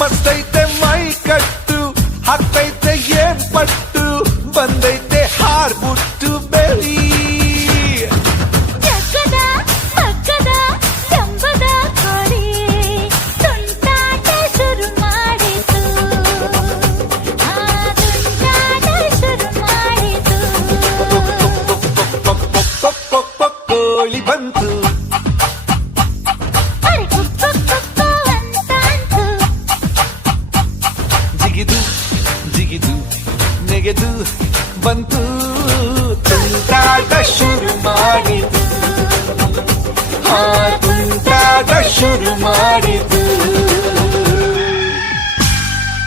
ಮತ್ತೈತೆ ಮೈ ಕಟ್ಟು ಹಾಕೈತೆ ಏನ್ ಪಟ್ಟು ಬಂದೈತೆ ಹಾರ್ಬಿಟ್ಟು ಬೆಳಿ ಜಿಗಿದು ಜಿಗಿದು ನೆಗೆದು ಬಂತು. ತುಂಟಾಟ ಶುರು ಮಾಡಿತು ಹಾ ತುಂಟಾಟ ಶುರು ಮಾಡಿ